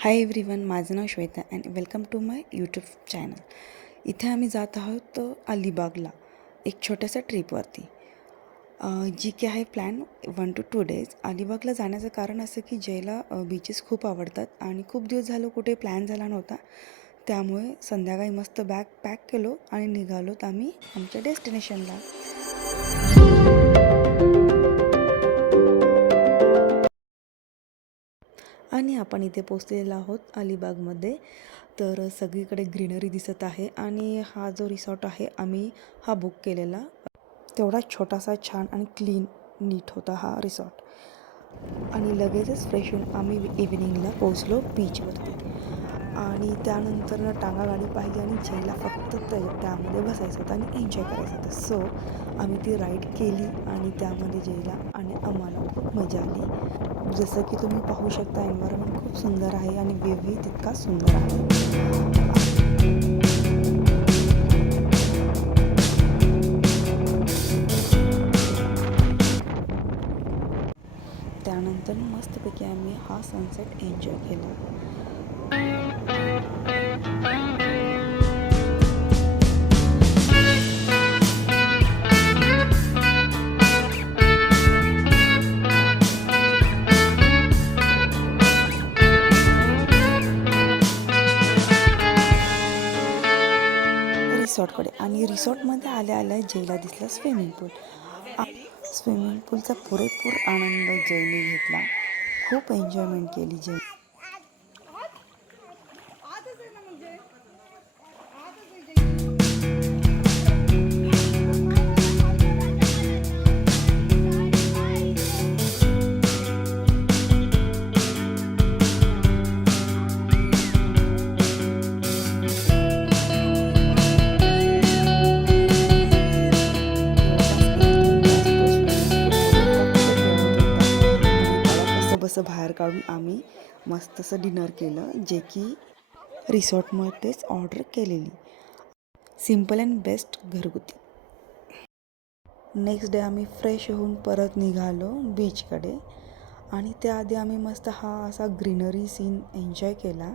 हाय everyone, माझं नाव Shweta and welcome to my YouTube channel. इथे आम्ही जात आहोत अलिबागला एक छोट्याशा ट्रिपवरती, जी की आहे प्लॅन 1 to 2 days. अलिबागला जाण्याचं कारण असं की जयला बीचेस खूप आवडतात आणि खूप दिवस झालं कुठे प्लॅन झाला नव्हता. त्यामुळे संध्याकाळी मस्त बॅग पॅक केलो आणि निघालोत आम्ही आमच्या डेस्टिनेशनला. आणि आपण इथे पोचलेलो आहोत अलिबागमध्ये. तर सगळीकडे ग्रीनरी दिसत आहे आणि हा जो रिसॉर्ट आहे आम्ही हा बुक केलेला. तेवढा छोटासा छान आणि क्लीन नीट होता हा रिसॉर्ट. आणि लगेचच फ्रेश होऊन आम्ही इव्हिनिंगला पोचलो बीचवरती. आणि त्यानंतर टांगा गाडी पाहिली आणि जयला फक्त त्यामध्ये बसायचं होतं आणि एन्जॉय करायचं होतं. सो आम्ही ती राईड केली आणि त्यामध्ये जयला आणि आम्हाला खूप मजा आली. जसं की तुम्ही पाहू शकता, एन्व्हायरमेंट खूप सुंदर आहे आणि व्ह्यूही तितका सुंदर आहे. त्यानंतर मस्तपैकी आम्ही हा सनसेट एन्जॉय केला. रिसॉर्टकडे आणि रिसॉर्टमध्ये आल्या आल्या जयला दिसला स्विमिंग पूल. स्विमिंग पूलचा पुरेपूर आनंद जयने घेतला. खूप एन्जॉयमेंट केली जय. बसं बाहेर काढून आम्ही मस्त असं डिनर केलं, जे की रिसॉर्टमध्येच ऑर्डर केलेली. सिम्पल अँड बेस्ट घरगुती. नेक्स्ट डे आम्ही फ्रेश होऊन परत निघालो बीचकडे. आणि त्याआधी आम्ही मस्त हा असा ग्रीनरी सीन एन्जॉय केला.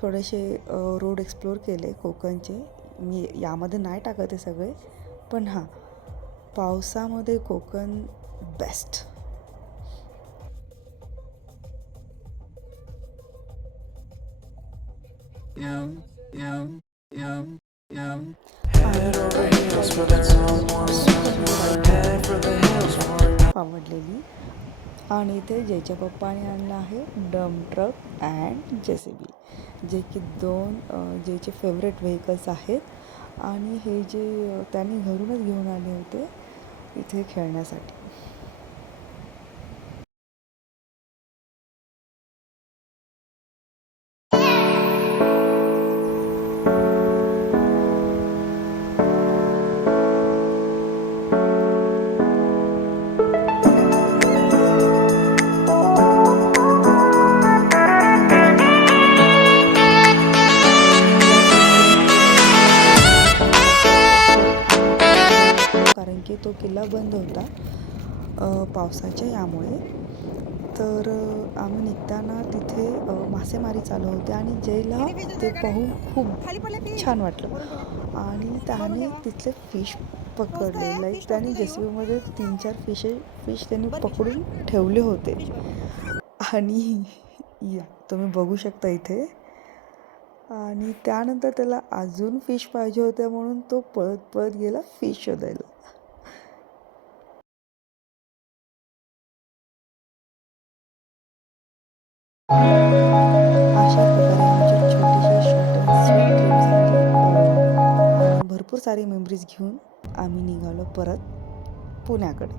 थोडेसे रोड एक्सप्लोर केले कोकणचे. मी यामध्ये नाही टाकत आहे सगळे, पण हां, पावसामध्ये कोकण बेस्ट. आवडलेली. आणि इथे जयच्या पप्पाने आणलं आहे डम्प ट्रक अँड JCB, जे की दोन जयचे फेवरेट व्हेकल्स आहेत. आणि हे जे त्यांनी घरूनच घेऊन आले होते इथे खेळण्यासाठी. कारण की तो किल्ला बंद होता पावसाच्या यामुळे. तर आम्ही निघताना तिथे मासेमारी चालू होते आणि जयला ते पाहून खूप छान वाटलं. आणि त्याने तिथले फिश पकडले. लाईक त्याने JCBमध्ये 3-4 फिश त्यांनी पकडून ठेवले होते. आणि या तुम्ही बघू शकता इथे. आणि त्यानंतर त्याला अजून फिश पाहिजे होते म्हणून तो पळत पळत गेला फिश शोधायला. अशा प्रकारे आमची छोटीशी शॉर्ट अँड स्वीट ट्रिप झाली. आणि भरपूर सारी मेमरीज घेऊन आम्ही निघालो परत पुण्याकडे.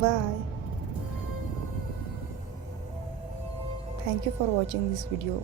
Bye. Thank you for watching this video.